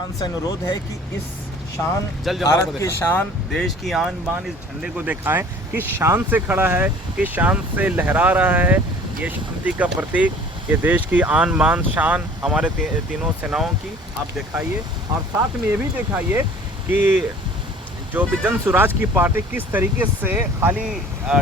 खान से अनुरोध है कि इस शान, जल जमाव भारत की शान, देश की आन बान इस झंडे को दिखाएं कि शान से खड़ा है, कि शान से लहरा रहा है। ये शांति का प्रतीक, ये देश की आन बान शान हमारे तीनों सेनाओं की आप दिखाइए। और साथ में ये भी दिखाइए कि जो भी जन स्वराज की पार्टी किस तरीके से खाली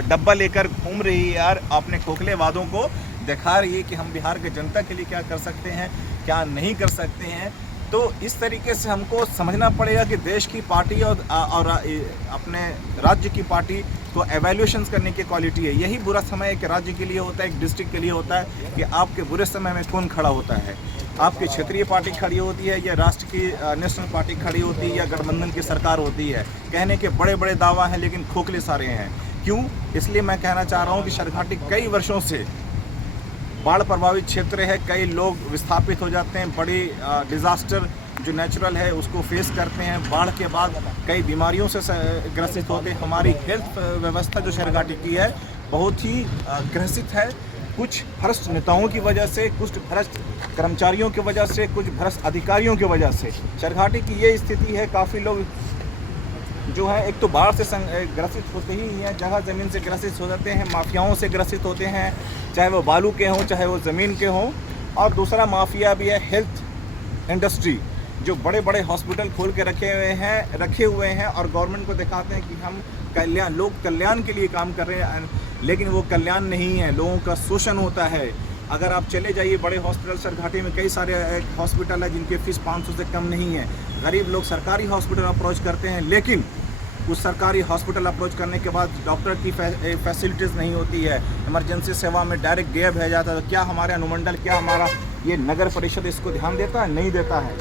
डब्बा लेकर घूम रही है और अपने खोखले वादों को दिखा रही है कि हम बिहार के जनता के लिए क्या कर सकते हैं, क्या नहीं कर सकते हैं। तो इस तरीके से हमको समझना पड़ेगा कि देश की पार्टी और अपने राज्य की पार्टी को एवेल्यूएशंस करने की क्वालिटी है। यही बुरा समय एक राज्य के लिए होता है, एक डिस्ट्रिक्ट के लिए होता है कि आपके बुरे समय में कौन खड़ा होता है। आपकी क्षेत्रीय पार्टी खड़ी होती है या राष्ट्र की नेशनल पार्टी खड़ी होती है या गठबंधन की सरकार होती है। कहने के बड़े बड़े दावा हैं लेकिन खोखले सारे हैं। क्यों? इसलिए मैं कहना चाह रहा हूँ कि सरघाटी कई वर्षों से बाढ़ प्रभावित क्षेत्र है, कई लोग विस्थापित हो जाते हैं, बड़ी डिज़ास्टर जो नेचुरल है उसको फेस करते हैं। बाढ़ के बाद कई बीमारियों से ग्रसित होते हैं। हमारी हेल्थ व्यवस्था जो सरघाटी की है बहुत ही ग्रसित है, कुछ भ्रष्ट नेताओं की वजह से, कुछ भ्रष्ट कर्मचारियों की वजह से, कुछ भ्रष्ट अधिकारियों की वजह से सरघाटी की ये स्थिति है। काफ़ी लोग जो है एक तो बाढ़ से ग्रसित होते ही हैं, जगह ज़मीन से ग्रसित हो जाते हैं, माफियाओं से ग्रसित होते हैं, चाहे वो बालू के हों चाहे वो ज़मीन के हों। और दूसरा माफिया भी है हेल्थ इंडस्ट्री, जो बड़े बड़े हॉस्पिटल खोल के रखे हुए हैं और गवर्नमेंट को दिखाते हैं कि हम लोक कल्याण के लिए काम कर रहे हैं, लेकिन वो कल्याण नहीं है, लोगों का शोषण होता है। अगर आप चले जाइए बड़े हॉस्पिटल, सरघाटी में कई सारे हॉस्पिटल है जिनके फीस 500 से कम नहीं है। गरीब लोग सरकारी हॉस्पिटल अप्रोच करते हैं, लेकिन उस सरकारी हॉस्पिटल अप्रोच करने के बाद डॉक्टर की फैसिलिटीज़ नहीं होती है, इमरजेंसी सेवा में डायरेक्ट गया भेजा जाता है। तो क्या हमारे अनुमंडल, क्या हमारा ये नगर परिषद इसको ध्यान देता है? नहीं देता है।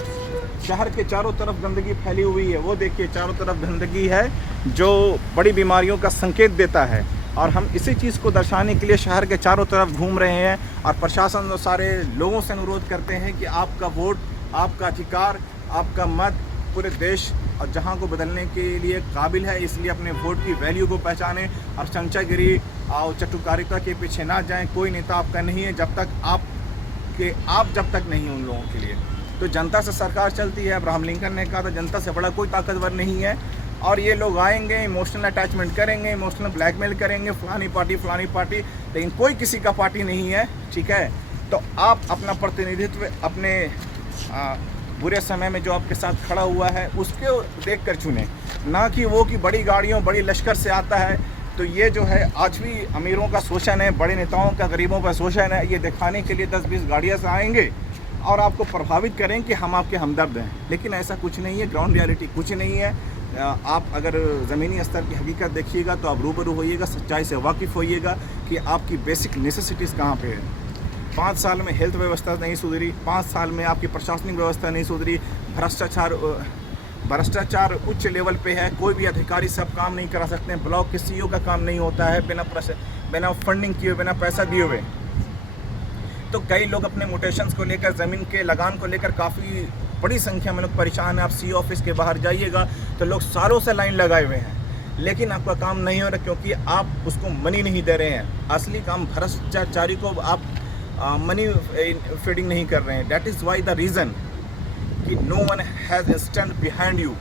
शहर के चारों तरफ गंदगी फैली हुई है, वो देखिए चारों तरफ गंदगी है जो बड़ी बीमारियों का संकेत देता है। और हम इसी चीज़ को दर्शाने के लिए शहर के चारों तरफ घूम रहे हैं और प्रशासन और सारे लोगों से अनुरोध करते हैं कि आपका वोट, आपका अधिकार, आपका मत पूरे देश और जहां को बदलने के लिए काबिल है। इसलिए अपने वोट की वैल्यू को पहचानें और संचागिरी और चटुकारिता के पीछे ना जाएं। कोई नेता आपका नहीं है जब तक आप जब तक नहीं उन लोगों के लिए। तो जनता से सरकार चलती है। अब्राहम लिंकन ने कहा था जनता से बड़ा कोई ताकतवर नहीं है। और ये लोग आएंगे, इमोशनल अटैचमेंट करेंगे, इमोशनल ब्लैकमेल करेंगे, फलानी पार्टी, लेकिन कोई किसी का पार्टी नहीं है, ठीक है। तो आप अपना प्रतिनिधित्व अपने बुरे समय में जो आपके साथ खड़ा हुआ है उसको देख कर चुने, ना कि वो कि बड़ी गाड़ियों, बड़ी लश्कर से आता है। तो ये जो है आज भी अमीरों का शोषण है, बड़े नेताओं का गरीबों का शोषण है। ये दिखाने के लिए 10-20 गाड़ियाँ से आएंगे और आपको प्रभावित करें कि हम आपके हमदर्द हैं, लेकिन ऐसा कुछ नहीं है। ग्राउंड रियलिटी कुछ नहीं है। आप अगर ज़मीनी स्तर की हकीकत देखिएगा तो आप रूबरू होइएगा, सच्चाई से वाकिफ़ होइएगा कि आपकी बेसिक नेसेसिटीज़ कहाँ पे है। 5 साल में हेल्थ व्यवस्था नहीं सुधरी, 5 साल में आपकी प्रशासनिक व्यवस्था नहीं सुधरी, भ्रष्टाचार उच्च लेवल पे है। कोई भी अधिकारी सब काम नहीं करा सकते हैं। ब्लॉक के CEO का काम नहीं होता है बिना फंडिंग किए, बिना पैसा दिए हुए। तो कई लोग अपने मोटेशंस को लेकर, ज़मीन के लगान को लेकर काफ़ी बड़ी संख्या में लोग परेशान हैं। आप CEO ऑफिस के बाहर जाइएगा तो लोग सालों से लाइन लगाए हुए हैं, लेकिन आपका काम नहीं हो रहा क्योंकि आप उसको मनी नहीं दे रहे हैं। असली काम भ्रष्टाचारी को आप मनी फीडिंग नहीं कर रहे हैं। That is why the reason कि no one has stand behind you.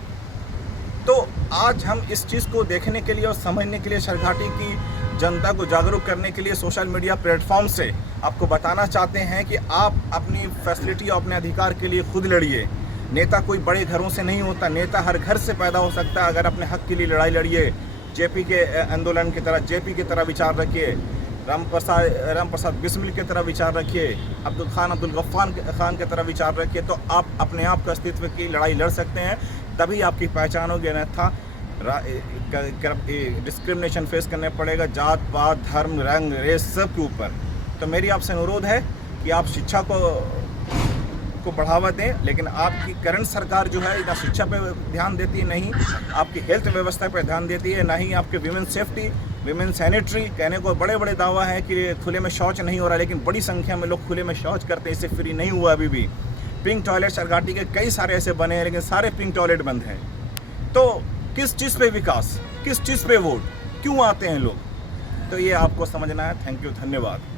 तो आज हम इस चीज़ को देखने के लिए और समझने के लिए, सरघाटी की जनता को जागरूक करने के लिए सोशल मीडिया प्लेटफॉर्म से आपको बताना चाहते हैं कि आप अपनी फैसिलिटी और अपने अधिकार के लिए खुद लड़िए। नेता कोई बड़े घरों से नहीं होता, नेता हर घर से पैदा हो सकता है। अगर अपने हक के लिए लड़ाई लड़िए, जेपी के आंदोलन की तरह, जेपी की तरह विचार रखिए, राम प्रसाद बिस्मिल की तरह विचार रखिए, अब्दुल गफ्फार खान की तरह विचार रखिए, तो आप अपने आप का अस्तित्व की लड़ाई लड़ सकते हैं। तभी आपकी पहचान होगी, अन्यथा डिस्क्रिमिनेशन फेस करने पड़ेगा जात पात, धर्म, रंग, रेस सब के ऊपर। तो मेरी आपसे अनुरोध है कि आप शिक्षा को बढ़ावा दें, लेकिन आपकी करंट सरकार जो है ना शिक्षा पे ध्यान देती है, नहीं आपकी हेल्थ व्यवस्था पे ध्यान देती है, ना ही आपके वीमेन सेफ्टी, वीमेन सैनिटरी। कहने को बड़े बड़े दावा है कि खुले में शौच नहीं हो रहा, लेकिन बड़ी संख्या में लोग खुले में शौच करते हैं, इससे फ्री नहीं हुआ अभी भी। पिंक टॉयलेट सरघाटी के कई सारे ऐसे बने हैं, लेकिन सारे पिंक टॉयलेट बंद हैं। तो किस चीज़ पे विकास, किस चीज़ पे वोट, क्यों आते हैं लोग? तो ये आपको समझना है। थैंक यू, धन्यवाद।